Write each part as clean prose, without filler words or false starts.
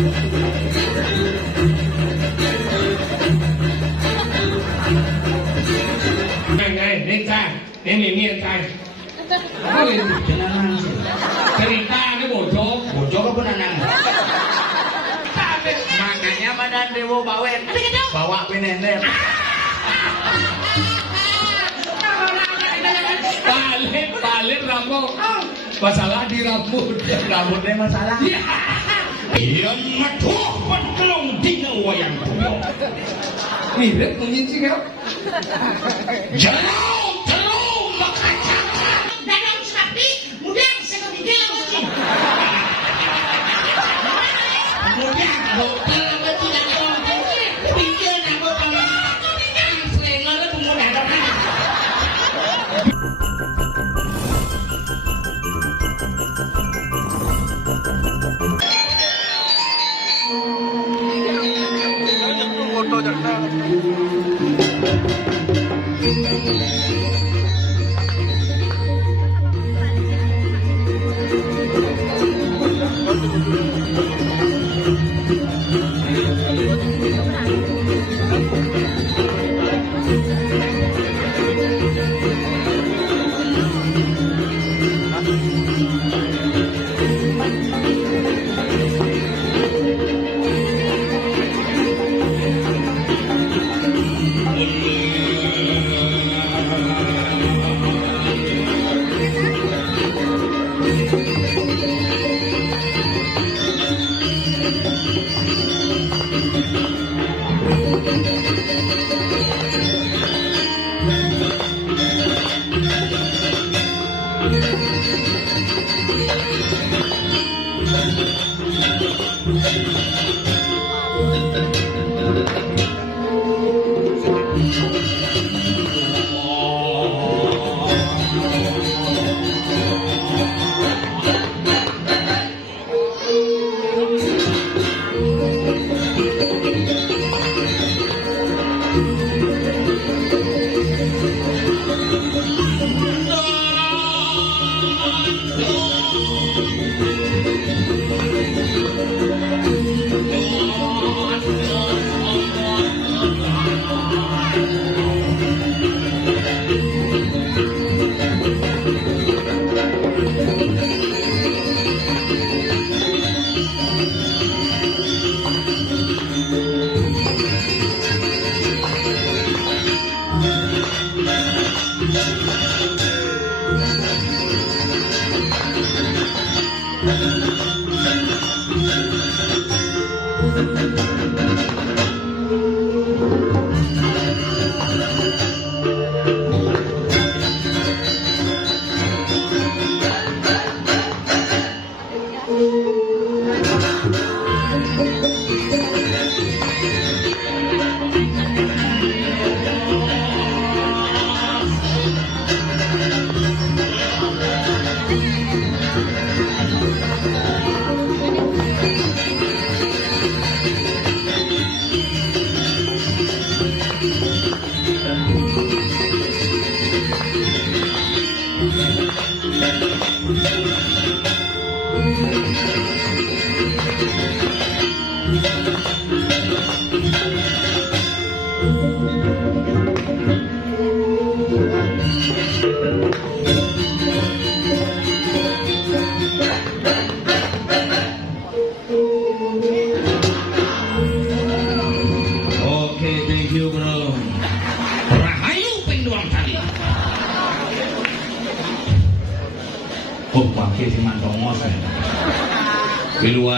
Ini cerita ini bocok apa nanang? Makanya badan dewo bawet bawa penenet balik rambut masalah di rambutnya masalah iya matuh pengelung dina wayang kuyo mirip menginci kau jangan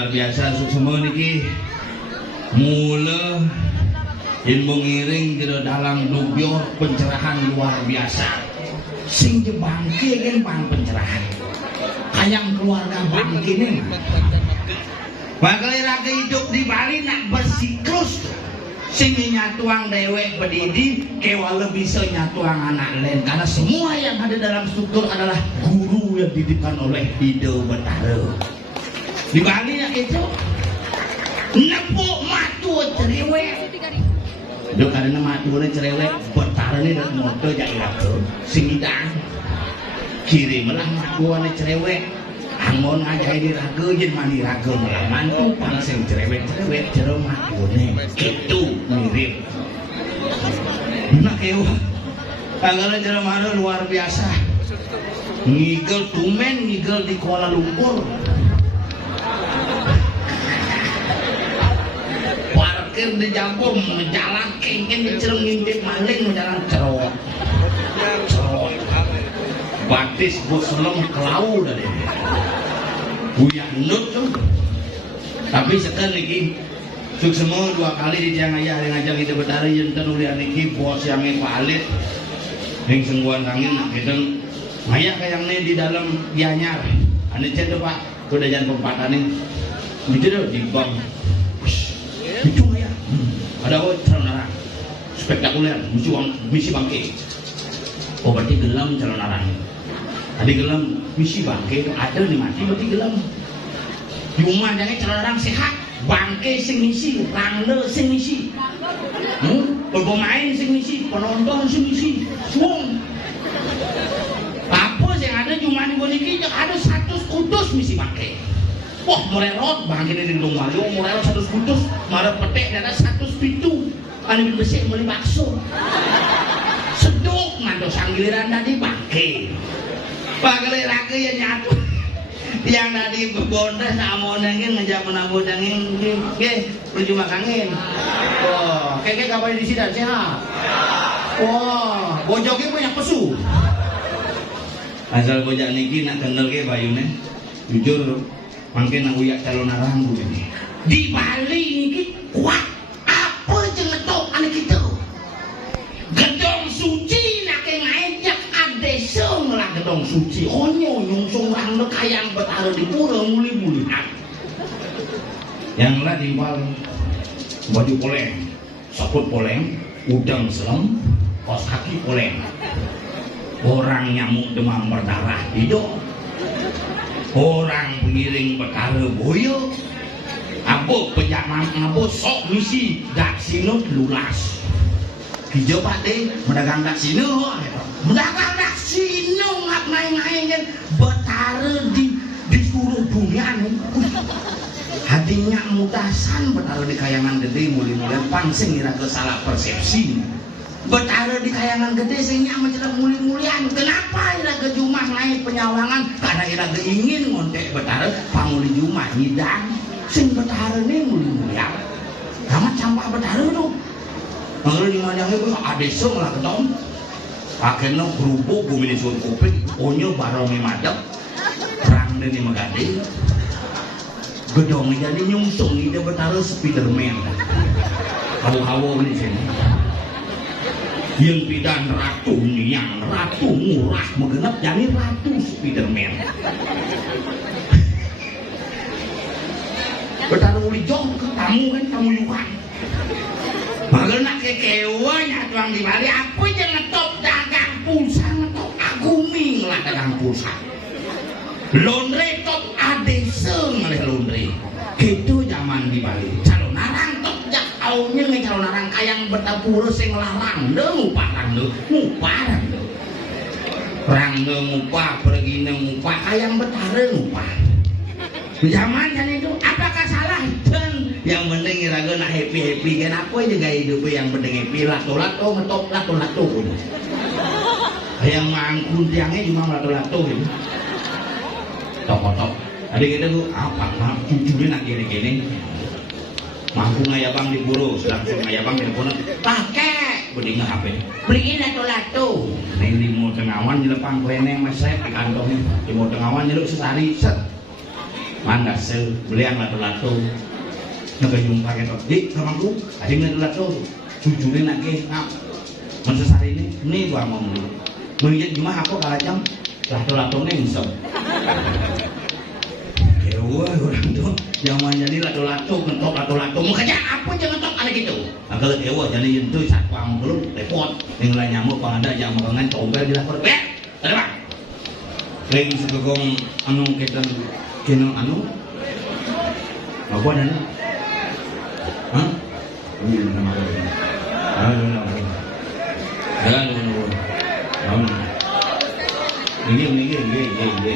luar biasa semua niki mula ilmu ngiring di dalam dubyo pencerahan luar biasa sing bangke kan bang pencerahan kayang keluarga bangke nih bakal lagi hidup di Bali nak bersiklus sing nyatuang dewek pedidi kewala bisa nyatuang anak lain karena semua yang ada dalam struktur adalah guru yang didikan oleh Hido Betara. Di Bali yang itu nepuk matu cerewek itu karena matunya cerewek Betara ini dari motor jadi waktu sing idang kiri melah matunya cerewek Anggon aja diraga yen mani raga melaman tumpang sing cerewet-cerewet jero matune. Gitu mirip. Nah kewa. Anggara jero mano luar biasa. Ngigel tumen ngigel di Kuala Lumpur. Parkir di Jampur menjalan kengken dicereng ngintip maling menjalan cerot. Batis buslem kelau dari Buya Nut tuh. Tapi sekarang niki suk semua 2 kali di tiang ayah yang ngajak kita betari jenten ulian niki bos yang palit yang sengguan angin nak kita ayah kayak nih di dalam gianyar ane cendol pak udah jangan perempatan nih gitu deh di bang itu ayah ada apa calon arang spektakuler misi bangke. Oh berarti gelam calon arang. Tadi gelam misi bangke itu ada nih mati berarti gelam. Di rumah jangan calon arang sehat, bangke sing misi, rangle sing misi. Pemain sing misi, penonton sing misi. Semua. Apa yang ada cuma di boniki ada 100 kutus misi bangke. Wah, mererot bangke ini di rumah Mario, mererot 100 kutus, marah petek ada 100 pintu. Ane bersih beli bakso. Seduk ngantos sanggiliran tadi bangke. Bagale laki yang nyatu. Yang tadi berbonda sama nangin ngejak menambut nangin nggih percuma kangen. Oh, keke kapan di sini sehat? Wah, bojoknya banyak pesu. Asal bojak niki nak kendel ke bayune. Jujur mungkin nak uyak calon arang ini. Di Bali niki kuat apa jeung ngetok ane kitu. Gedong suci nak ngajak adesung lah gedong suci. Onyo nyungsung rang kayang betara di pura muli-muli. Yang lah timbal baju poleng, saput poleng, udang selem, kos kaki poleng. Orang nyamuk demam berdarah hijau. Orang pengiring perkara boyo. Abo penjaman abo sok misi dak sinut lulas. Hijau pak deh mendagang dak sinu. Mendagang dak sinu ngap naik-naik kan betara di seluruh dunia nih. Hatinya mudasan betara di kayangan gede muli-muli pangsing kira ke salah persepsi. Betara di kayangan gede sehingga menjelang muli-mulian. Kenapa ira ke Jumah naik penyawangan? Karena ira ke ingin ngontek betara pamuli Jumah hidang. Sing betara ini muli-mulian. Kamat sampah betara tuh. Menurut Jumah yang itu adesong lah ketong. Akhirnya berubah bumi disuruh kuping. Onyo barongnya madep. Perang ini megade. Gedong jadi nyungsung ide betara Spiderman. Hawa-hawa di sini. Yang pidan ratu niang, ratu murah mengenap jadi ratu Spiderman. Betara uli jong ke tamu kan tamu yukan. Maka nak kekewa nyatuang di Bali apa aja ngetop dagang pulsa ngetop aguming lah dagang pulsa. Laundry top adeseng oleh laundry. Gitu zaman di Bali. Calon arang top jak aunya nge calon arang kayang betapuro sing larang deh ngupah rang deh. Rang deh ngupah pergi deh ngupah kayang betare ngupah. Zaman kan itu apakah salah? Dan yang penting iraga nak happy kan apa aja gaya hidup yang penting happy lato-lato ngetop lato-lato. Yang mangkun tiangnya cuma lato-lato gitu. Tok-tok. Ada kita tuh apa cucunya nak gini-gini. Mampu ngayabang di buru, langsung ngayabang di depan. Pakai, beli nggak HP. Beliin lato-lato. Neng di mau tengawan dilepang kleneng mas saya di kantong. Di mau tengawan nyeluk setari set. Mangga sel belian lato-lato. Nggak jumpa gitu. Di samaku, ada nggak lato. Cucunya nak gini, mensesari ini gua mau beli. Melihat cuma aku kalah jam. Lato-lato nengsep. Ya orang tuh jangan jadi lato-lato ngetok lato-lato makanya apa jangan ngetok ada gitu. Kalau dewa jadi itu satu am belum repot tinggal nyamuk kalau ada yang makangan tombel di lapor. Ada Pak. Lagi segogong anu kita kena anu. Apa ada? Hah? Ini nama apa? Ini. Ini.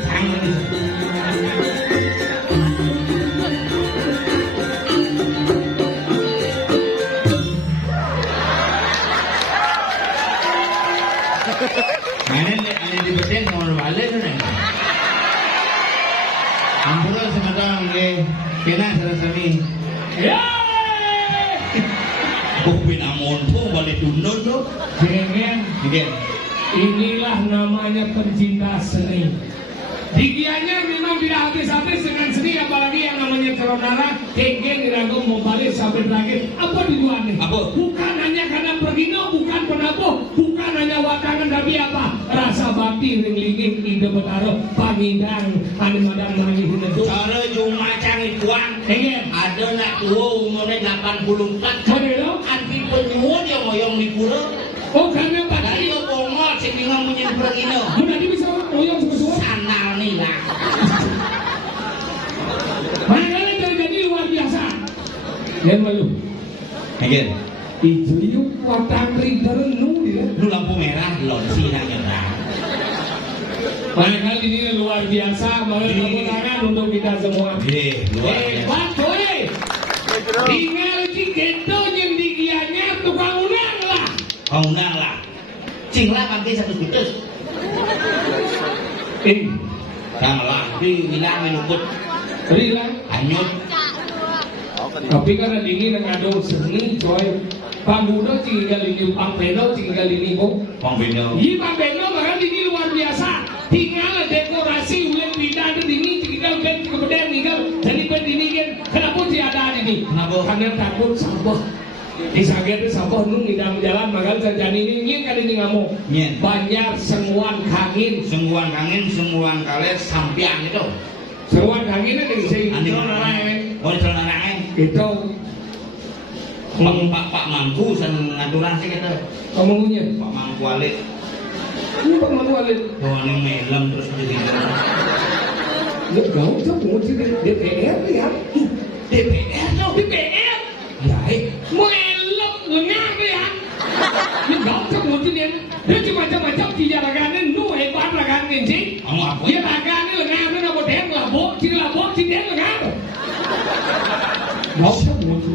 sang lagi. Ini di bedeng mau balik kan? Ampura sematang ke kena sarasami. Ya. Kok pinamon tuh balik dundun tuh? Dengan inilah namanya pencinta seni. Digiannya memang tidak habis-habis dengan seni, apalagi yang namanya Ceronara, kengeng diragu mau balik sampai terakhir. Apa tujuannya? Apa? Bukan hanya karena pergino, bukan penabuh, bukan hanya watangan, tapi apa? Rasa bakti ringlingin ide betaro pangidang ane madang mangi hunentu. Cara cuma canggih tuan. Kengeng. Ada nak tua umurnya 84. Mana itu? Anti penyuhun yang ngoyong di pura. Oh karena pada Tadi lo bongol sih bingung punya pergino. Mudah bisa oyong semua. Sanal nih lah. Barangkali terjadi luar biasa. Dan malu. Again. Itu yuk watang rinterenu ya. Lu lampu merah lonsi nak nyerah. Barangkali ini luar biasa. Malu tepuk tangan untuk kita semua. Luar biasa. Hebat boy. Tinggal di gento yang digiannya tukang unang lah. Kau undang lah. Cing lah pakai satu putus. Sama lah. Di bilang menukut. Rilang. Anyut. Tapi karena dingin ngado seni coy. Panggudo tinggal ini, Pangpeno tinggal ini kok. Pangpeno. Iya Pangpeno bahkan ini luar biasa. Tinggal dekorasi ulang pindah ada ini tinggal bed kemudian tinggal jadi bed ini kan. Kenapa tidak ada ini? Kenapa? Karena takut sampah. Di sakit sampah nung di dalam jalan magal terjadi ini kan ini ngamuk. Banyak senguan kangin. Senguan kangin, senguan kalet, sampian itu. Senguan kangin itu saya Andi ingin. Oh, itu narain. Itu Pak Mangku sen ngaturan sih kita. ngomongnya. Pak Mangku alit. Ini Pak Mangku alit. Oh, ini melem terus jadi. Lu gak usah nguji DPR ya. DPR tuh. DPR. Ya, Melem lengah ya. Lu gak usah nguji dia. Dia macam-macam dijarakannya nu hebat rakannya sih. Kamu apa? Dia rakannya lengah itu nak bodoh labok, dia lengah. Gak usah nguji.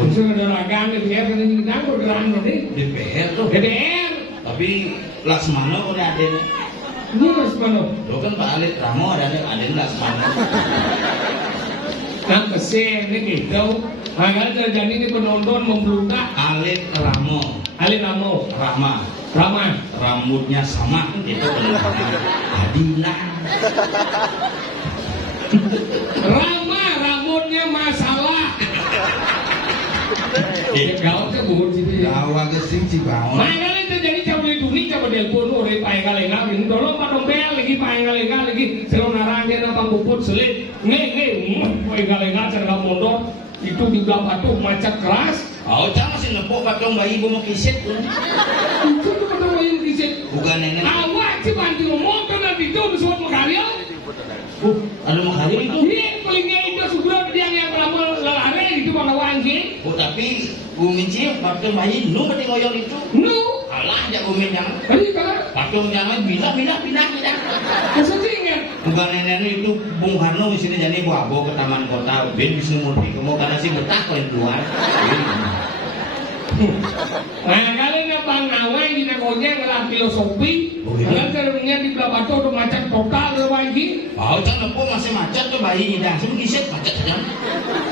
Unsur ada rakannya dia kan ini nganggur gerannya nih. DPR tuh. DPR. Tapi Laksmana udah ada. Ini mas mana? Lo kan Pak Alit Ramo ada Laksmana. Nah kesen ini gitu. Makanya terjadi ini penonton membludak. Alit Ramo. Ali Ramo. Rahma. Rama. Rambutnya sama gitu. Adila. Rama rambutnya masalah. Kau sebut sini. Gawa gesing Cibaon. Makanya terjadi jauh di dunia coba telepon orang paling ini tolong padong bel lagi paling lagi selonarang dia nampak buput selit paling cara mondor itu di belah batu macet keras. Oh, jangan sih nepok kadang bayi ibu mau kisit. Itu tuh padong bayi kisit. Bukan nenek. Awak sih bantu motor nanti itu besok makarya. Ada makarya itu. Ini palingnya itu segera dia yang lama lelare itu pada wangi. Oh, tapi Umin sih kadang bayi nu mesti ngoyong itu. Nu. Alah, ya Umin jangan. Tadi kalau Kadang jangan pindah. kesentingan. Bukan nenek itu Bung Karno di sini jadi bawa ke taman kota. Ben bisa murni kamu karena sih betah paling keluar. Nah kalian bang awal di nakonya ngelah filosofi. Kalian serunya di belah batu udah macet total lagi. Oh, jangan lupa masih macet tuh bayi dah. Sini kisit macet aja.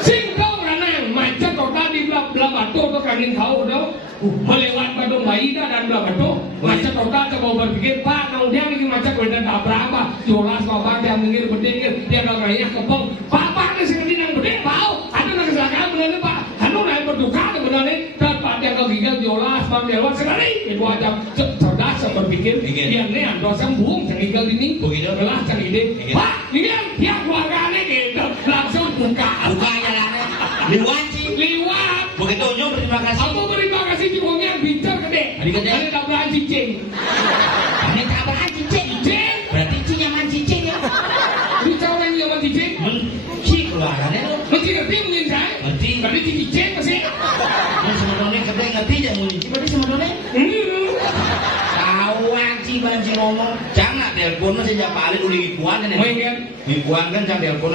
Singkau ranang macet total di belah batu tuh kalian tahu dong. Melewat badung bayi dah dan belah batu macet total coba berpikir pak, nang dia lagi macet beda tak berapa. Jolas bapak dia minggir berdengir dia nggak kayak kepong. Bapak ni sekali nang berdeng bau. Ada nang kecelakaan benar pak. Anu naik berduka benar ni. Dia kalau gigil diolah sebab lewat sekali itu aja cerdas berpikir dia ni ando sambung gigil ini begitu belah cari ide pak ini dia keluarganya gitu langsung buka jalannya liwat begitu nyom terima kasih aku terima kasih cibongnya bicar gede ini tabrakan cicing berarti cinyaman cicing ya bicar orang nyaman cicing keluarannya tuh ngerti mungkin saya berarti cicing masih sebenarnya kita ngerti aja mulai berarti sebenarnya kawan ciban si ngomong jangan telepon masih Pak Alit ribuan kan Main kan? ribuan kan yang telepon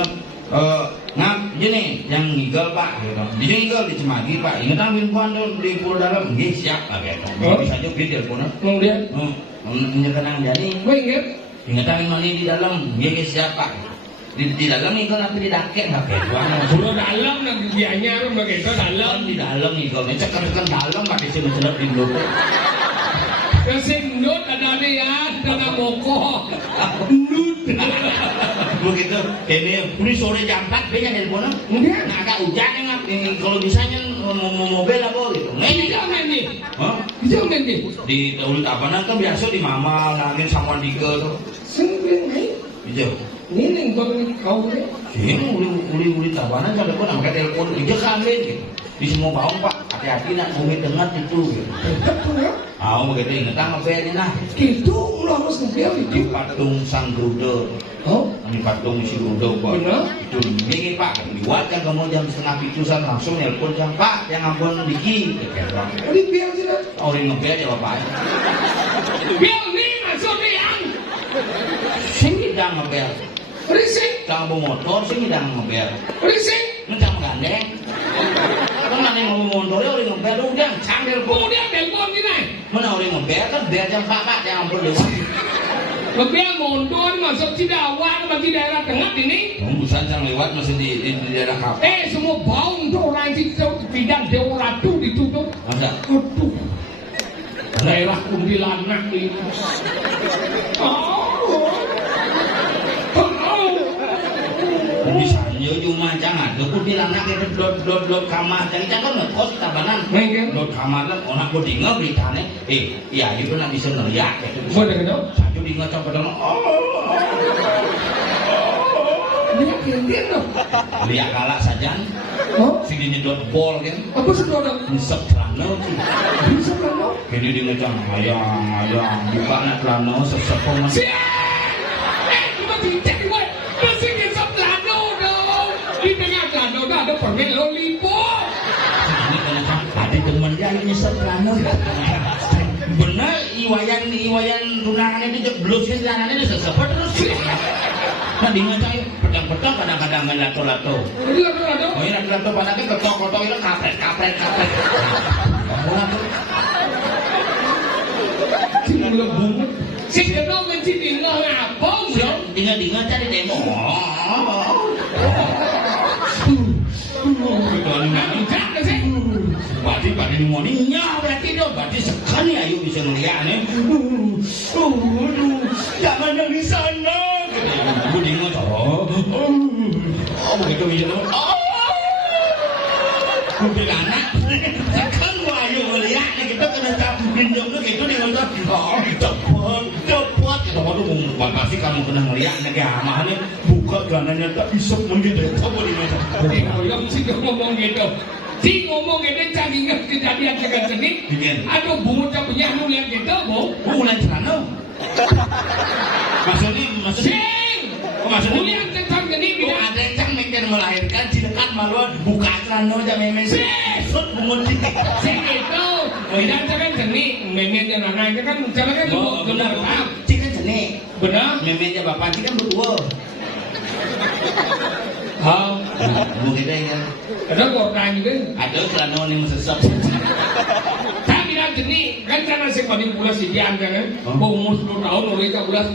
ngap gini yang ngigel pak gitu di ngigel di Cemagi pak ingetan ribuan tuh di Pulau Dalam nggih siap pak gitu bisa juga di telepon Kemudian menyekenang jadi main kan? ingetan mani di dalam nggih siap pak di dalam ngigel tapi di dakek nggak kayak Pulau Dalam nak biayanya kan begitu dalam. di dalam ngigel cekan dalam pak di sini di luar Kasing nut ada ya, ada moko. nut begitu ini ini sore jam 4 dia telepon Kemudian nah agak hujan kalau bisanya mau mobil apa gitu ini jangan nih. Hah? Jangan nih. Di tahun tabanan kan biasa di mama nangin sama diga tuh Sengkling nih. hijau Ini kau kau ni. ini uli tabanan sampai pun pakai telepon hijau kambing gitu di semua bawang pak hati-hati nak bumi tengah itu gitu begitu ingetan ngebelnya nah Itu lo harus ngebel di patung sang Garuda Oh, di patung si Garuda pak benar? itu ini pak dibuat kan kamu jam 6:30 langsung nelpon jam pak yang ampun diki Ini biar sih dah. orang ngebel ya bapak Biar ni masuk ni yang. sini dah ngebel Risik, jangan bawa motor sini dah ngebel risik. Mencang gandeng. Kan mana yang mau motor orang ngebel udah cangkel Kemudian telepon ni nih. mana orang ngebel kan bel jam pak jangan ampun lewat Ngebel mondor masuk Cidawan bagi daerah tengah ini. busan yang lewat masih di daerah kapal Semua bau untuk orang situ bidang Dewa Ratu ditutup. masa Aduh. Daerah Kuntilanak itu. misalnya cuma jangan lo kuntilanak itu dot kamar jangan kan ngekos tabanan dot kamar kan orang aku dengar beritanya iya itu nak bisa ngeliat gitu Boleh kan? satu dengar sampai dalam Ini kirim dong. lihat kalah saja Oh, sini nyedot bol kan apa sekarang? nyesek celana sih Bisa kan? kini dia ngecang ayang buka nak celana sesepong masih Siap! Cuma dicek gue. Masih ngesap lado dong. Di tengah lado ada permen lollipop. ini kena tadi teman dia nyesek celana bener iwayan tunangannya dia blus kan celananya dia sesepong terus nah dia ngecang pedang-pedang kadang-kadang main lato-lato Jadi lado. oh ini lato-lato panasnya ketok-ketok itu kapret Sini lebung. Sini dong menciti ngapong dong. dengar cari demo Enggak sih. berarti pada nimoninya berarti dong berarti sekali ayo bisa ngeliat nih jangan yang di sana gue dengar begitu bisa mobil anak kan gua ayo ngeliat nih kita kena cabut pinjam tuh gitu dia ngeliat cepet kita waduh pasti kamu kena ngeliat nih gamahnya buka gelananya tak bisa begitu coba Yang sih ngomong gitu. Si ngomong gitu cari ingat kejadian dengan sedih. Aduh bocah penyanyi lihat gitu, Bu. mulai celana maksudnya Maksudnya yang tentang gini oh ada yang cang mikir melahirkan di dekat maluan buka celana aja memen sud bungut sih itu. Tidak jangan seni memennya anak itu kan jangan kan benar paham. cik kan seni Benar? memennya bapak cik kan berdua begitu kan Ada korban juga. ada celana yang sesep Saya bilang gini, kan karena saya paling bulas di diam kan, umur 10 tahun, udah kita bulas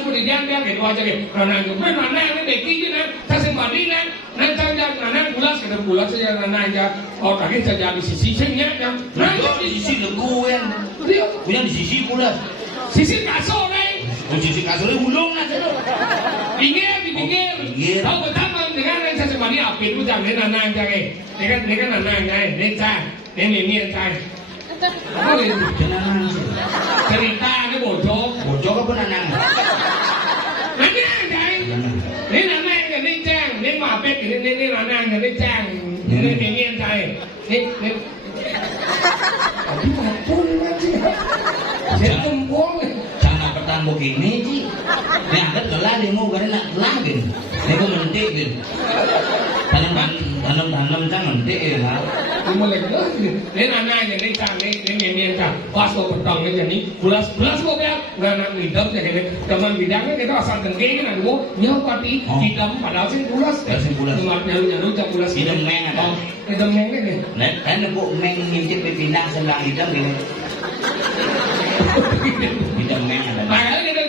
pun di diam gitu aja gitu. Mana yang beki gitu, saya sembari nanti saya bulas, kita bulas saja nanti oh tadi saya di sisi sini kan, di sisi leku kan punya di sisi pula sisi kasur sisi kasurnya gulung aja tuh pinggir. Tahu betapa dengan yang saya sembari api itu jangan nanti aja, ini kan nanti, ini saya. Apa itu? jenangan Cerita ini bocok. bocok apa nanang Nanti ini nanti ini cang, ini mapet ini nanti ini cang, ini saya, ini. Tapi apa ni nanti? Saya tumpul. jangan petang begini sih ini ada telah dia mau gak nak telah gitu ini gue mentik gitu tanam jangan mentik ya Mulai ini anaknya ini kan ini kan pas mau petang ini jadi belas mau biar nggak ngidam jadi teman bidangnya kita asal dengking kan gua nyawa tapi hidam padahal sih bulas cuma nyaru cap bulas hidam meng ada hidam meng ini nah kan bu meng ngintip pipinang sedang hidam gitu hidam meng ada padahal kita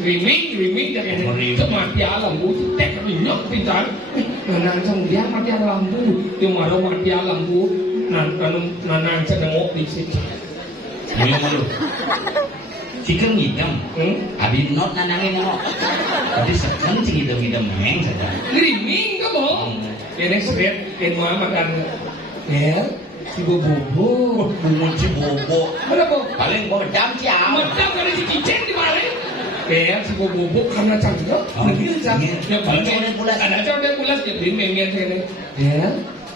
riming jadi mati alam bu tek nyok pintar nanang sang dia mati alam bu cuma lo mati alam bu nanang sedang ngopi sih malu Cikeng hidam, abis not nanangin mo. Tapi sekarang sih hidam meng saja. Riming ka mo? Ini sweet, kain mo makan. Ya, si bobo. Bungun si bobo. Ano po? Paling modam siya. Modam ka rin si Kicen, di ba rin? Kaya si bobo karena canggih. Nagil siya. Ya, paling bulas. Ada siya udah bulas. Ya, riming yan siya. Ya.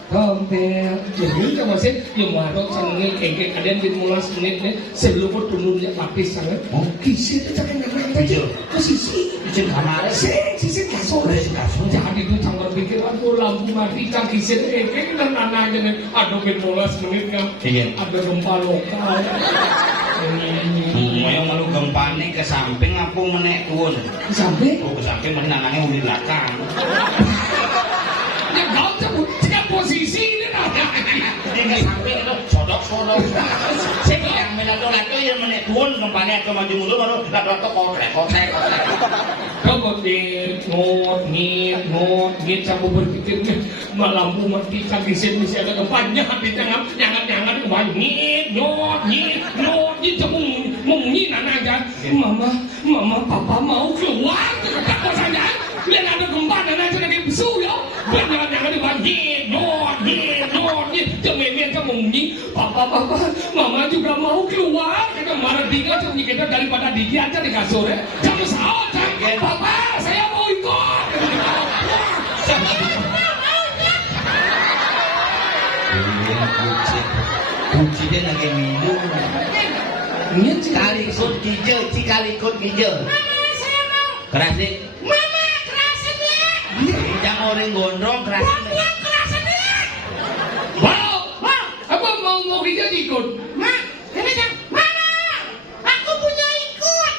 Kompet, jadi kan masih yang marok sangat kengkeng ada yang dimulas menit nih sebelum turunnya lapis sangat. Oh, kisah itu jangan nggak Kecil. posisi. Kecil kamar. Sisi kasur. Jadi itu jangan pikir aku lampu mati kan kisah itu kengkeng dan anaknya nih ada dimulas menit kan. Ada gempa lokal. Yang malu gempa nih ke samping aku menek tuun. Ke samping? Oh, ke samping menek anaknya udah belakang. Ya kau sebut posisi ini Dia sampai itu sodok. Saya bilang menato yang menek tuun gempanya ke maju mulu baru lato kotrek. Kau ngot sampai berpikir lampu mati kan di sini ada gempanya di tengah jangan kembali nyot munyi nana aja mama papa mau keluar tak kau saja lihat ada gempa nana aja lagi besu ya jangan dibagi nyot cemen kamu munyi papa mama juga mau keluar kita marah tinggal cuma kita daripada di aja di kasur ya kamu salah papa saya mau ikut Kunci dia lagi minum. Cikali ikut hijau. Mama saya mau. Kerasin. Mama kerasin dia. Jangan orang gondrong kerasin. Yang kerasin dia. wow apa mau hijau ikut Ma, ini kan. Mama, aku punya ikut.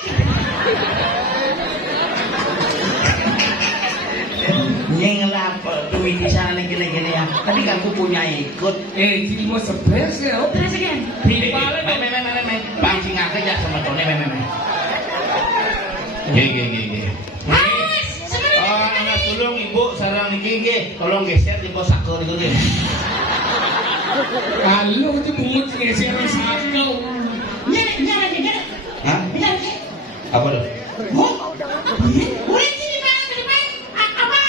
Yang lapar tuh di sana gini ya. Tadi aku punya ikut. jadi mau surprise ya Kerasin. Pipale Bang singa kerja sama Tony Gege. Mas, sebenarnya. Oh, anak tulung ibu sarang niki tolong geser di pos sakau itu deh. kalau itu bungut ngeser sakau Nyara. Hah? Apa tuh? Boleh sini Pak, di depan. Apa?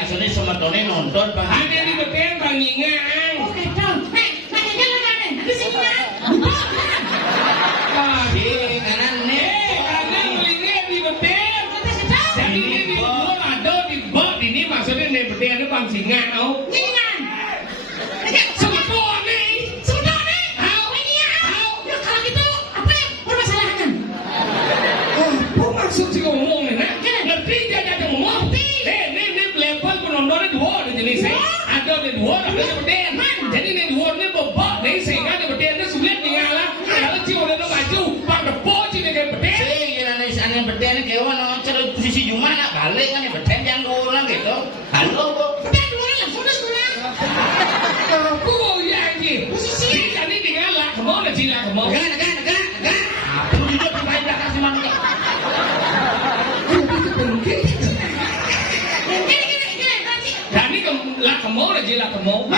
Maksudnya sama Tony nonton Bang. ada di beten bang ingang Oke, dong. Nanya jangan ada. Di sini ya. Kanan nih. karena melingnya di beten Kita sedang. jadi ini di luar ada di bot ini maksudnya di beten ada bang singa Nyanyian. semua nih Sudah nih. Ini ya. Ya kalau gitu apa yang permasalahannya? apa maksud sih ngomong nih nak ngerti dia ngomong ini level penontonnya dua ada jenisnya ada di dua ada di beten jadi di dua ini bobot nih sehingga di beten sulit tinggal kalau cium udah maju pada poci nih kayak beten Aneh beten kewan cerut posisi cuma nak balik kan ya beten jangan ulang gitu. Halo bu. Udah dua langsung udah sekolah. aku mau yangi posisi ini tinggal lah kemau udah cila kemau Negara. Aku jujur sampai belakang si manusia. dan ini lah kemau udah cila kemau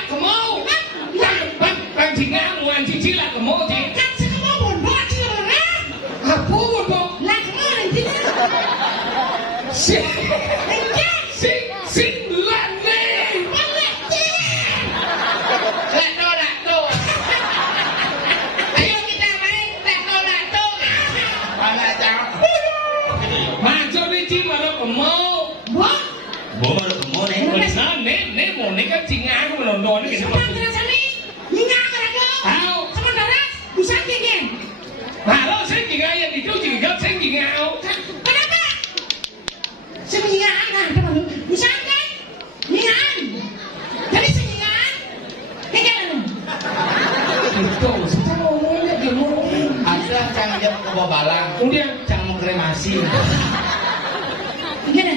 cila kemau bang singa muan cila kemau apa bodoh sing lane maju di cimaro kemau Bo mau ketemu nih. Nah, nih mau nih kan singa aku menonton ini kenapa halo saya singa yang itu singa saya singa bilang jangan jam ke balang. Kemudian Jangan mau kremasi. Gimana?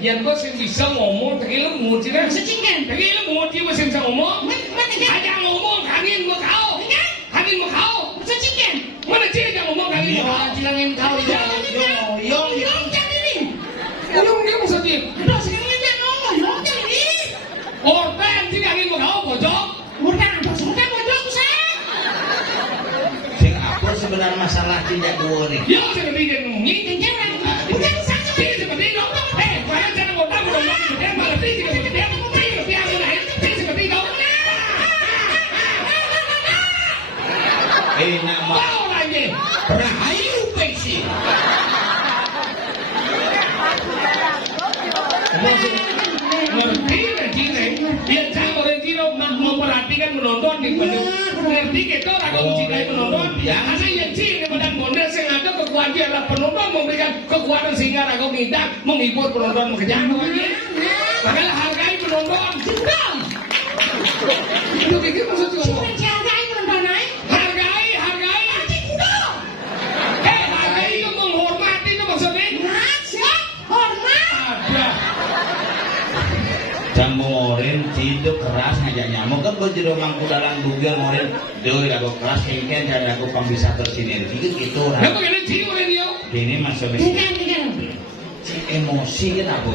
yang kau sih bisa ngomong, tapi ilmu sih kan? Secingkan. Tapi ilmu dia masih bisa ngomong. Mana kan? Aja ngomong, kalian mau kau. Kalian mau kau. Secingkan. Mana sih yang ngomong kalian Yo, mau kau? cilangin kau yo. Yong jangan ini. Yang dia maksudnya. Aduh, sekarang dia ngomong. Yong jangan ini. Orang sih kalian mau kau bocok. Udah, sudah bodoh saya. Sing apa sebenarnya masalah tidak dua nih? Yang seperti dia ngomongin. Jangan. Udah saya. Dia seperti itu. Kalian jangan mau tahu dong. Dia malah dia seperti dia. Dia lain. Dia seperti itu. Nama Tahu lagi. Rahayu Peksi. Ngerti nih, biar sama orang Cina memperhatikan menonton di pendek. Ngerti kita orang mencintai penonton. Karena yang Cina badan bondel yang ada kekuatan adalah penonton memberikan kekuatan sehingga rakyat kita menghibur penonton mengejar kewajiban. Makanya hargai penonton. Itu pikir maksudnya ngomong. Hargai. Hargai itu menghormati itu maksudnya. Ada. Jam ngorin ciduk keras ngajak nyamuk kan gue jadi mangku dalam Google ngorin doi lagu keras kengken dan lagu pembisa bersinergi kan gitu Nah, orang bagaimana Cina orang dia? ini maksudnya si emosi kan apa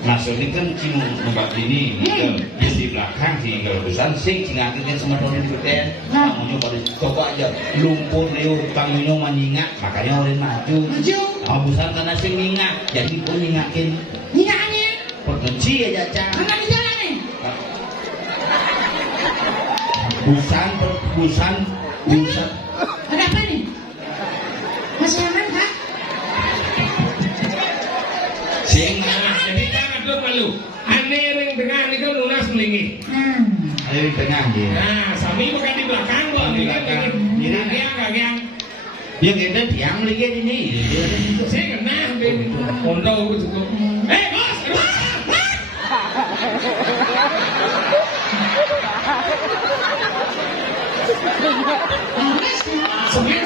maksudnya kan cuma tempat ini dia di belakang si kelusan sing ngakitin sama Doni di beken kamunya baru coba aja lumpur liur kamunya menyingak makanya orang maju busan karena sing nyingak jadi pun nyingakin perkenci aja cang busan Ada apa nih? Masih aman kak? sing Jadi jangan dong malu. Aneh yang tengah ini kan lunas melingi. ayo di tengah dia Nah, Sami bukan di belakang kok. Di belakang. Jadi kagian. dia kena tiang lagi ini Saya kena hampir. Kondo cukup. Bos, aduh.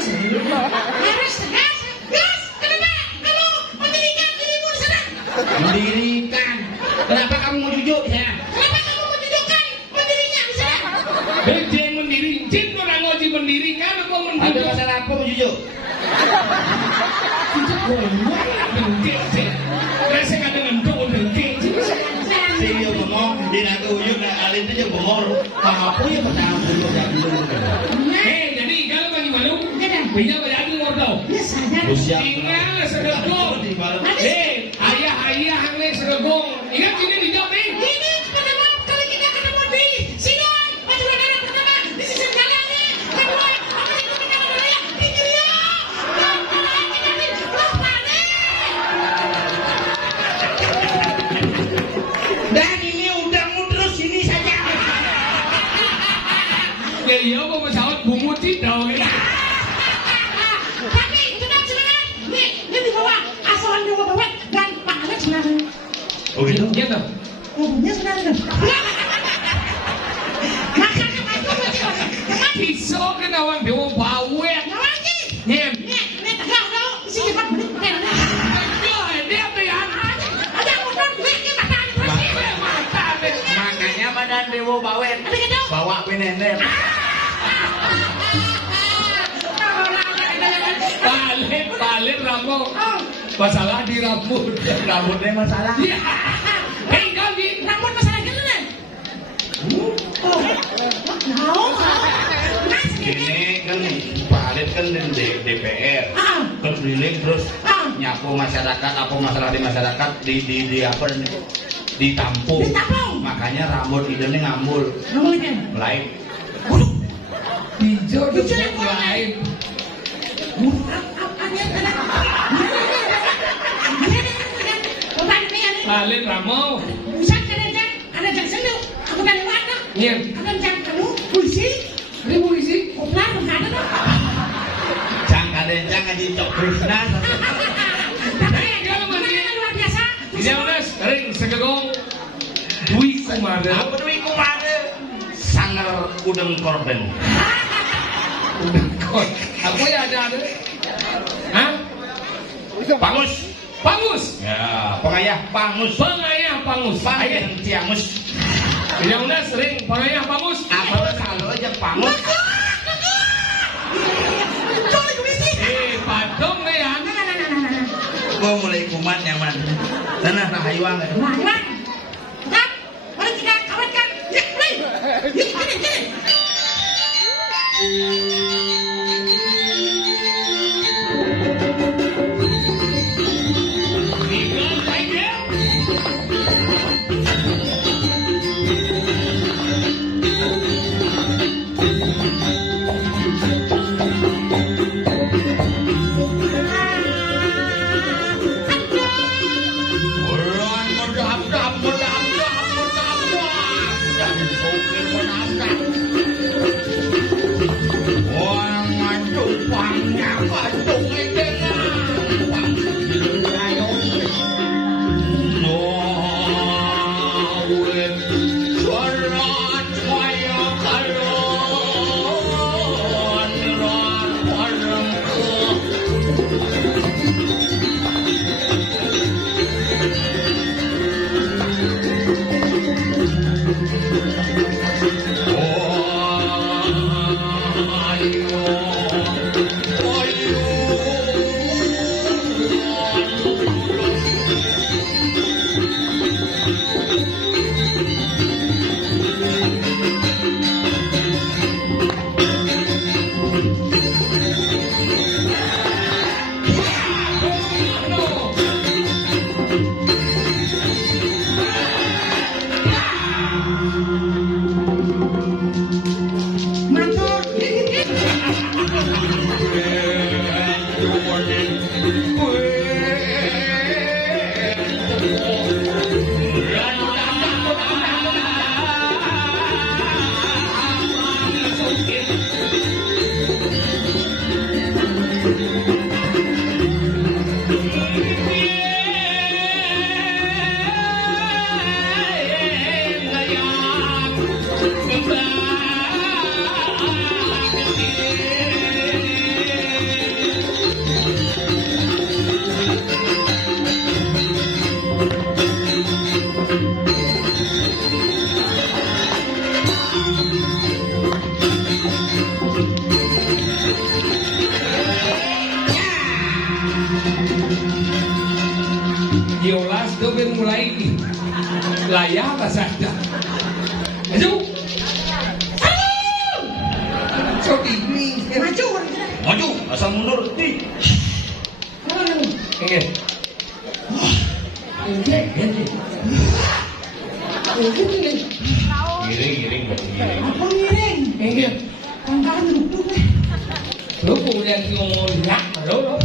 Harus tegas. Gas, kenapa? Kamu mendirikan dirimu di sana. mendirikan kenapa kamu mau jujur ya Kenapa kamu menunjukkan pendirinya di sana? Dia yang mendiri. Jin orang ngoji mendirikan kok ada mendiri. masalah apa mau jujur Rasa kadang ngendok dengking. sing dia ngomong di naga uyuk na alin itu ngomong apa ya pertama dulu ya dulu Jadi kalau bagi malu, punya banyak ngordau. Ya sadar. Tinggal segegong. Ayah hangnya segegong. Ingat ini dijawab nih. Ini pertama kali kita ketemu di Sidoan. Baju negara pertama di sisi jalannya. Kedua, apa itu kita beraya di Geria. Dan kalau kita di lupa deh. dan ini udangmu terus ini saja Ya iya kok pesawat bungut cidau gitu. Tapi tenang. Nih di bawah asalan di bawah dan Pak Alex senang. oh gitu Gitu. Ngomongnya senang tuh. Makanya aku macam Pisau kenawan dewa bawe. lagi. Nyen. Nih tegak dong. Di sini kan beli pakai. Dia tuh ya. Ada motor lagi makan. Mata deh. makanya badan dewa bawen Ada gitu. bawa penenet Balik rambut. Masalah di rambut. rambutnya masalah Ya. Hei kau di. Rambut masalah gitu nih. ini kan Pak Alif kan di DPR keliling terus nyapu masyarakat apa masalah di masyarakat di apa ditampung makanya rambut idenya ngambul lain Hijau tuh lain. Balik rambut. Ada jang sendu, aku tanya mana? Nyen. Ada jang kamu, polisi, Ini polisi. oplar, ada tuh. jangan aja cok Krishna Tapi kalau mana luar biasa. Ini udah sering segegong. Dwi Kumara. apa tuh iku made sanger udeng korban Koi, apa ya ada? Hah? Pangus. Pangus. Ya, pengayah pangus. Pengayah pangus. Pangen ciangus. Yang udah sering pengayah pangus. Apa kalau aja pangus? Padong deh ya. Gua mulai kumat yang mana? Tanah rahayu angin. Wan. Kan? Mari kita kawatkan. Ya, mulai. Yuk, gini. Diolas tuh ben mulai layak saja. Maju. So ini Maju. Maju, asal mundur. Di. Oke. Giring, giring. Apa miring? Oke. Tangkalan duduk deh. Lu kemudian ngomong yak, lo.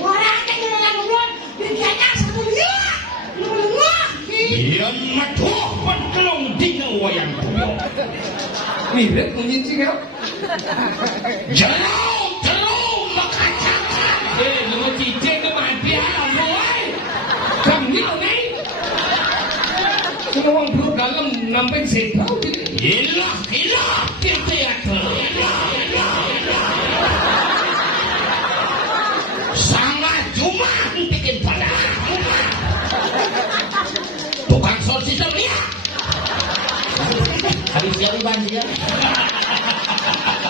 Orang yang ngomong biasanya satu dia. Lemah. Iya, maju. Penkelong dino wayang kuyo. Mirip mungkin sih kau. Jeruk, makacang. Lu mau cicing ke mati apa boy? Kamu nih. Cuma orang perut dalam nampak setau gitu. Gila, teater. Sangat cuma bikin pada. Tukang sosis lihat. Habis jadi banjir.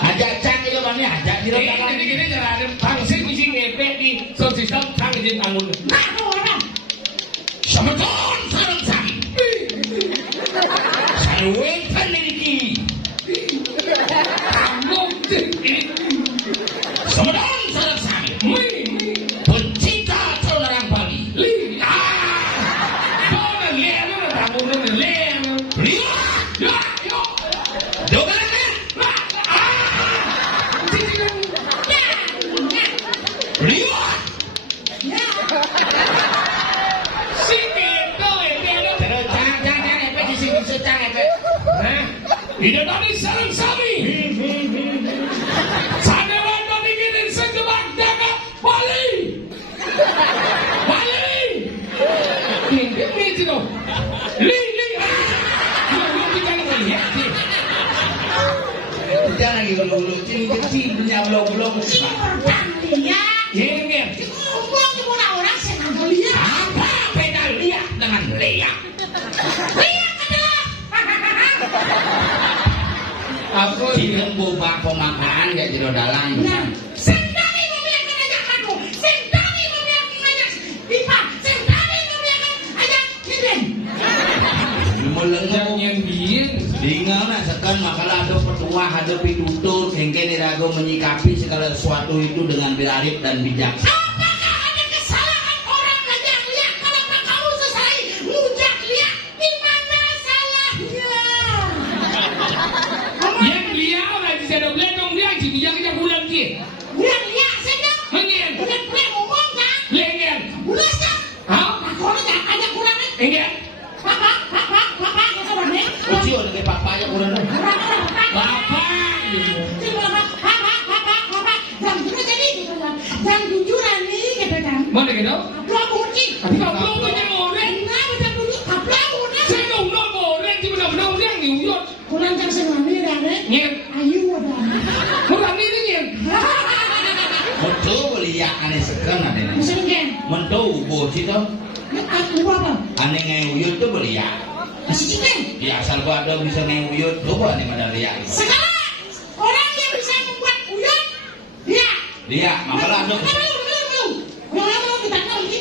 Ajak cang itu bani, ajak di dalam. Gini cara ada pangsit kucing ngepek di sosis cang izin anggun. Nah, orang. Semeton sarang sami. Sarweng peneliti. Kamu Semeton sarang sami. Pencinta saudara Bali. Kau nak lihat mana tamu nak lihat. Lihat. Dogalan. Lihat. Sikit kau yang Terus jangan efek di sini secang efek. Tidak tadi sarang sami. Sana orang tadi kita sejebak jaga Bali. Ini tu. Li. Lu kita nak lihat. Jangan lagi ulu-ulu, cing kecil. goblok. Si korban lihat. Ngir. Si ngomong di mana orang saya nggak lihat. Apa beda lihat dengan lihat? Lihat adalah. Aku Jika boba pemakaan gak jero dalang. Nah, sendiri memilih mengajak aku. Sendiri memilih mengajak Dipa. Sendiri memilih mengajak Hidden. Melengok. yang biyen. Tinggal nah sekan makalah ada petua ada pitutur sehingga dirago menyikapi segala sesuatu itu dengan berarif dan bijak. Apakah ada kesalahan orang ngajak lihat kalau kamu selesai ngujak lihat di mana salahnya? Yang dia orang di sana beledong dia jadi yang bulan dia. Bulan lihat saja. Ngir. Bulan ngomong kan? Ngir. Bulan kan? Hah? Aku ngajak ajak bulan ni. Ngir. Papa, yang sabar ni. Ucio dengan papanya kurang. Bapak. Dan juga jadi dan jujuran ni kata kan. Mana gitu? Aplah bunyi. Tapi kau belum punya orang. Nah, betul bunyi. Aplah bunyi. Saya nggak nak orang cuma nak orang yang diuyut. Kurang jam sembilan ni dah ni. Ngir. Ayu ada. Orang ini ngir. Betul lihat aneh sekan ada. Musim kan? Mentu bos itu Aku apa? aneh ngeyuyut tu beliak. Masih ciken. Ya asal gua ada bisa ngeyuyut tu aneh mana lihat. Sekarang orang yang bisa membuat uyut, dia. Lihat makalah ada. Belum. Orang mau kita tahu ini.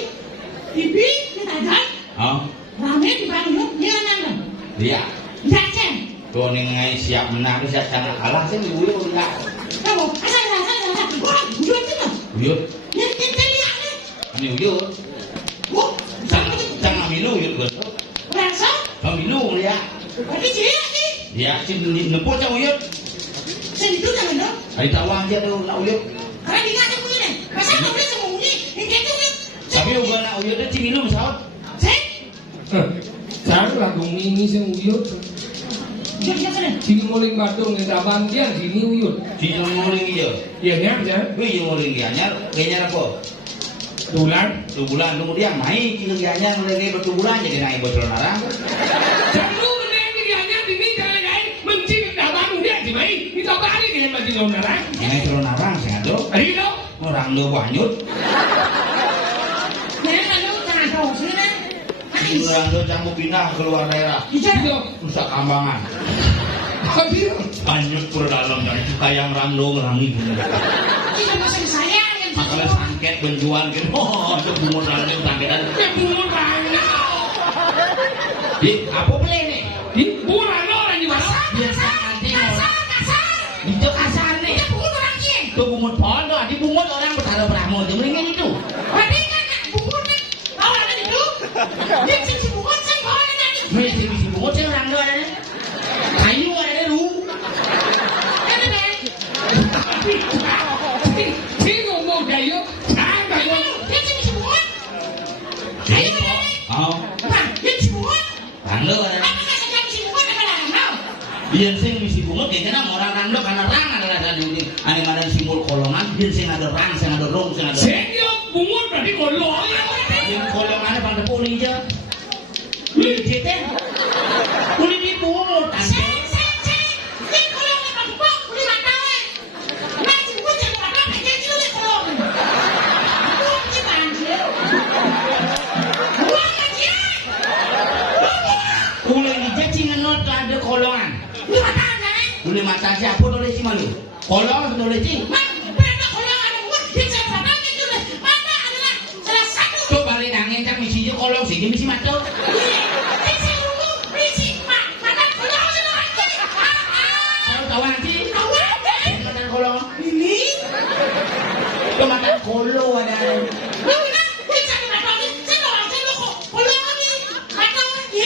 Ibi kita jalan. Oh Rame di Bandung, dia nanya. lihat. Jacen. Tu ni ngai siap menang tu siap sangat kalah sih uyut lihat. Kamu, asal. Wah, uyut itu. Uyut. Yang kita lihat ni. Ani uyut. Wah, Jangan milu uyut betul. rasa. Milu lihat. Tapi dia ni. Ya si nepuk cak uyut. Saya itu jangan dong. Hari tawang je tu nak uyut. Karena dia ada bunyi ni. Masa kau boleh sembunyi? Yang kita ni. Tapi uga nak uyut tu milu pesawat. Saya. Saya lagu ini saya uyut. Dia sana. Sini muling Bandung yang dapat dia sini uyut. Si ngoling je. Ya nyar je. Wih ngoling dia nyar. Kayaknya apa? Bulan. 2 bulan kemudian naik kinerjanya mulai bertu bulan jadi naik bocor narang. Jangan meneng dia hanya ini jangan lain mencing dapat dia di mai. Itu apa ini kita mesti ngomong narang. Yang itu narang sih ada. Hari itu. Orang lu banyut. Saya lalu jangan tahu sini. Orang lu campur pindah keluar daerah. Itu. Rusak kambangan. Hadir. Banyut pura dalam dari kayang randong rangi. Ini masih saya yang Makalah sangket benjuan gitu. Oh, itu bunga randong sangketan. Bunga rana. Di apa boleh nih? Di bunga rana orang di mana? Biasa nanti kasar. itu kasar nih. Dia bungut orang kien. Itu bungut pondok, di bungut orang bertaruh Brahmo, dia mendingan itu. Berarti kan bungut ni. Awak ada itu. Dia si bungut saya bawa ada ni. Mesti bisi bungut sih orang tu ada. Kayu ada lu. Ada ni. Si ngomong kayu. Ada yang. Dia si bungut. Ayo ada ni. Oh, Nah, dia si bungut. rando ada. Apa kan saya si bungut apa lah? Mau. Biar sing bisi bungut kayaknya orang rando karena rang adalah tadi ini. Ane mana simbol kolongan, biar sing ada rang, sing ada rong, sing ada. Saya bunga berarti kolong. Yang kolongannya pada puni je. Kulit teh. Kulit di bungut. Saya. Ni kalau ni pagpag, boleh matawin. Nah, si bungut yang matawin, kaya sila ni kolong. Bungut si Panjir. Bungut ka siya. Kulit di jacingan not ada kolongan. Ni matawin na eh. Kulit mata siapa boleh si malu? Kolong boleh si. Berapa kolong ada bungut, dia sa matawin itu deh. Mata adalah salah satu. Tu balik angin tak misi je kolong sini misi mata. Isi bungut, isi mata kolong ni orang kaya. Tahu tahu nanti. Awak eh. Mata kolong. Ini. Tu mata kolong ada. Bagus kan? Bisa ni matawin. Saya orang saya loko. Kolong ni. Matawin ni.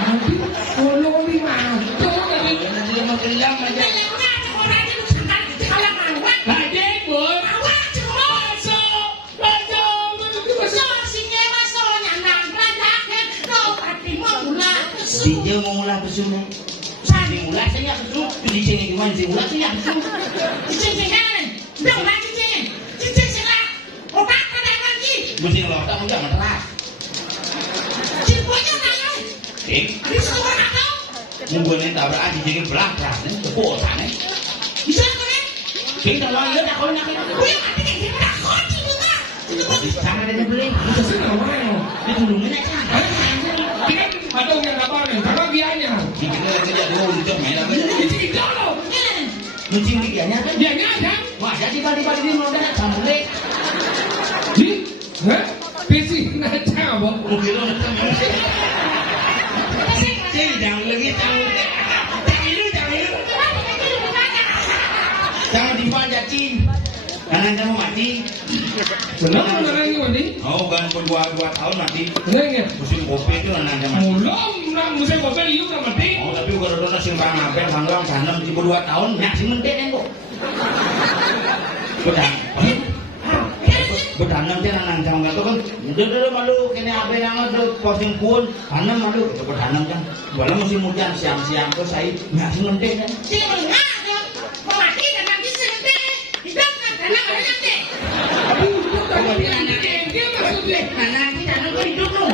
Nanti kolong ni mati. Nanti dia mau kelam aja. Kaget pun. Dia mau mula bersunung. Si mula saya bersunung. Di sini gimana si mula saya bersunung. Mesti kalau tak muda materas. Mungkin ni tak berani jadi belakang ni. Tepuk tangan ni. Kita lawan dia takon nak. Kuya mati kan dia takut sih kita. Itu kok Sama dia beli. Itu sih nggak mau. Dia tulungin aja. Kita ada yang apa nih? Karena biayanya. Kita kerja dulu untuk merah. Itu loh. Mencium giginya kan? Dia aja. Wah, jadi balik dia mau dah sama lek. Di, hah? Besi naca apa? Mobil lo nak sama lek. Jangan lagi jangan. Jangan dipanjat cing. Karena kamu mati. Kenapa orang ini mati? Oh, kan berdua tahun mati. Enggak. Musim kopi itu anak mati. Mulai nak musim kopi itu kan mati. Oh, tapi kalau dona simpang apa manglang tanam di 2 tahun nyak sing menten kok. Betanam dia nang jam gato kan. Dulu malu kene abe nang do posting pun tanam malu betanam kan. Wala musim hujan siang-siang tuh saya nyak sing menten kan. sih enggak dong. Mau mati dan nanti sih hidup kan karena ada nanti. Kalau dia anak dia maksudnya. Tanam kita tanam tuh hidup lu.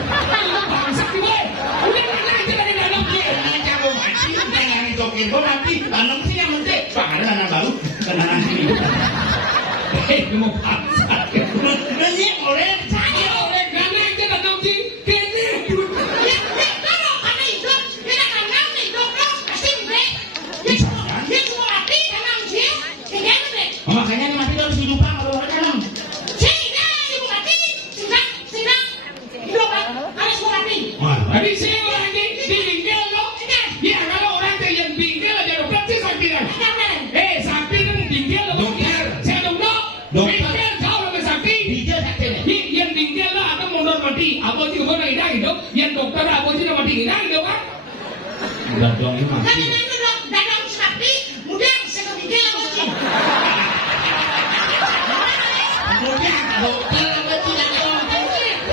Bangsa gue. Udah aja dari dalam dia. Kamu mati jangan ditokin kok mati tanam sih yang menten. Pak ada tanam baru tanam sini. Mau bangsa. Ini oleh Saya oleh karena aja dalam dia. Kene. Ya, kalau karena hidup, dia akan nanti hidup dong. Pasti gue. Dia cuma mati karena dia. Tinggal gue. makanya ini mati harus hidupkan kalau tanam. Sehingga dia mati. Sehingga hidup kan harus mati. Tadi saya orang ini di bingkel loh. Ya kalau orang yang bingkel aja lo berarti saktian. Sakti kan bingkel loh. Dokter. Saya dong. Bingkel kau lebih sakti. Hijau sakit. Yang bingkel lah atau mundur mati. Apa sih kau nak hidup hidup? Yang dokter apa sih nak mati hidup kan? Udah dong ini mati. Karena itu dok, dalam sapi, mudah saya tinggal mungkin. Kemudian dokter apa tidak dong?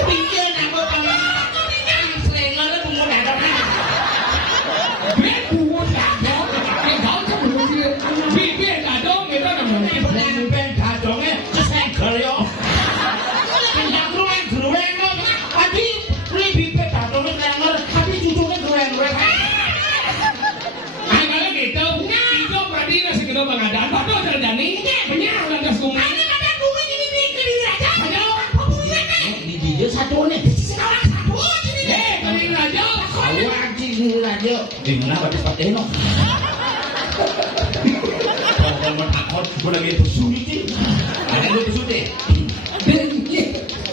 Pikir apa kamu? Selengah itu mudah dong. Biết buồn là đó. Cái đó chắc là không biết. Vì biết là đó người ta là một cái Ben kacongnya saya kerja. Tidak keren dong. Tapi lebih beda dong kerja. Tapi cucunya keren. ai nói gitu. Itu berarti là segitu pengadaan. Padahal terjadi. Benyang lah gas kumai. Karena kata bumi ini bikin diri aja. Padahal. Di dia satu nih. Sekarang satu ini. Kali raja. Awak sih radio. Di mana baca seperti ini? Kalau menakut, boleh gitu sulit sih. Ada lu sulit.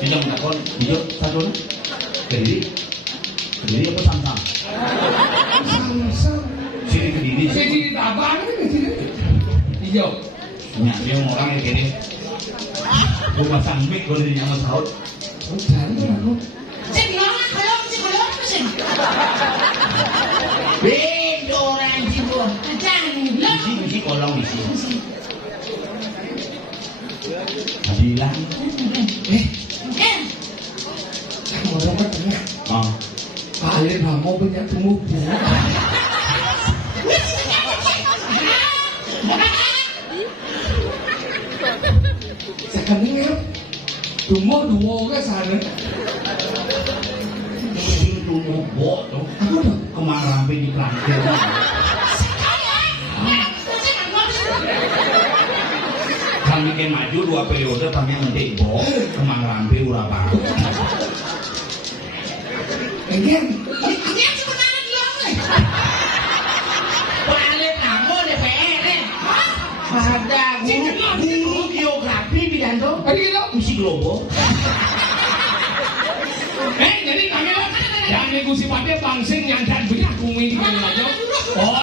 Tidak menakut, hijau satu nih. Kediri apa samsam? Sini kediri. Saya jadi tabang ni sini. Hijau. Nyak dia orang yang gini. Gua pasang mic gua di sama saud. Oh, cari aku. Saya bilang kalau sih. Beda orang jiwa. Jangan bilang. Misi kolong misi. Bilang. Orang katanya. Oh. Kalian nggak mau banyak tumbuh. Sekarang ya. Tumbuh dua ke sana. Itu bot tuh. Aku dah. Kemarin sampai di pelanggan. Kami bikin maju 2 periode kami nanti bot. Kemarin sampai ulah baru. Again. Dia cuma nanya dia nih. Balik kamu DPR. Ada guru geografi Bidanto. Tadi gitu. Misi Globo. Jadi kami yang negosiasi bangsing yang dan banyak bumi di mana aja. Oh.